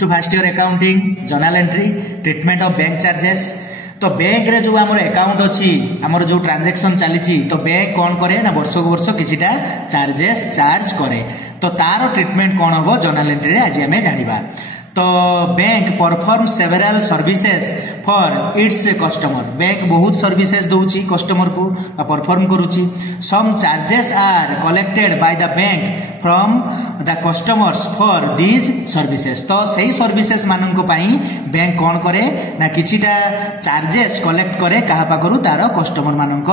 To first year accounting journal entry treatment of bank charges. तो bank रे जो आमर अकाउंट अच्छी आमर जो ट्रांजैक्शन चली तो बैंक कौन करे ना वर्ष को वर्ष किसीटा चार्जेस चार्ज करे। तो तार ट्रीटमेंट कौन हम जर्नल एंट्री आज आम जाना। तो bank perform several services for its customer. Bank बहुत सर्विसेज दौची कस्टमर को परफॉर्म करुची। Some charges are collected by the bank from the customers for these services. तो सही सर्विसेज मानक बैंक कौन करे ना किछिटा चार्जेस कलेक्ट करे कहा पाखरु तार कस्टमर मानक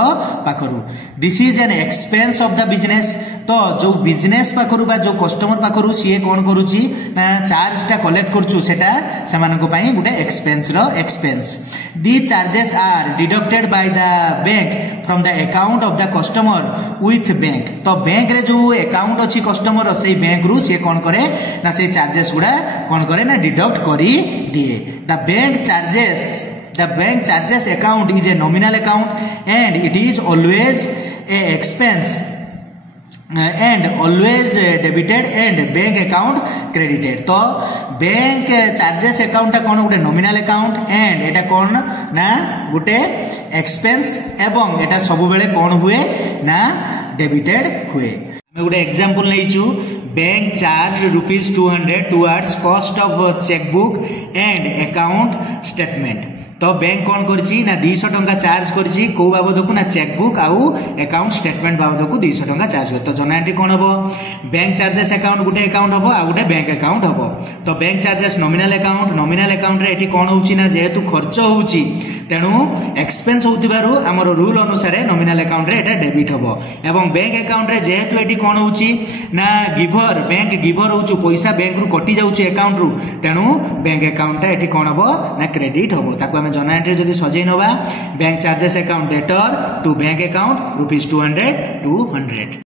पाखरु। This is an expense of the business. तो जो बिजनेस पाखरु बा जो कस्टमर पाखरु सी कौन करुची ना चार्जटा कलेक्ट करछु सेटा सेमानक पई गुटे एक्सपेंस रो expense. The charges are deducted by the bank from the account of the customer with bank. तो बैंक रे जो अकाउंट अछि कस्टमर से बैंक रु से कौन करे ना से चार्जेस गुडा कौन करे ना डिडक्ट करी दिए। The bank charges account is a nominal account and it is always a expense and always debited and bank account credited। तो बैंक चार्जेस अकाउंट कौन गोटे नॉमिनल अकाउंट एंड एटा कौन ना गोटे एक्सपेंस एवं एटा सब बेले कौन हुए ना डेबिटेड हुए। मैं गोटे एग्जांपल लेइछु bank charge ₹200 towards cost of chequebook and account statement. तो बैंक कौन करछि ना 200 टंका चार्ज करछि को बाबद को ना चेकबुक आउ अकाउंट स्टेटमेंट बाबद को 200 टंका चार्ज कर। तो जर्नल एंट्री कौन हबो बैंक चार्जेस अकाउंट गुटे अकाउंट हबो आ गुटे बैंक अकाउंट हबो। तो बैंक चार्जेस नॉमिनल अकाउंट रे एठी कौन होउछि ना जेहेतु खर्च होउछि तेनु एक्सपेंस होउतिबारु हमर रूल अनुसार नॉमिनल अकाउंट रे एटा डेबिट हबो। एवं बैंक अकाउंट रे जेहेतु एठी कौन होउछि ना गिवर बैंक गिवर होउछु पैसा बैंक रु कटि जाउछि अकाउंट रु तेनु बैंक अकाउंट एठी कौन हबो ना क्रेडिट हबो। ताको हम जर्नल एंट्री जदि सजै नबा bank charges account debtor to bank account ₹200 200।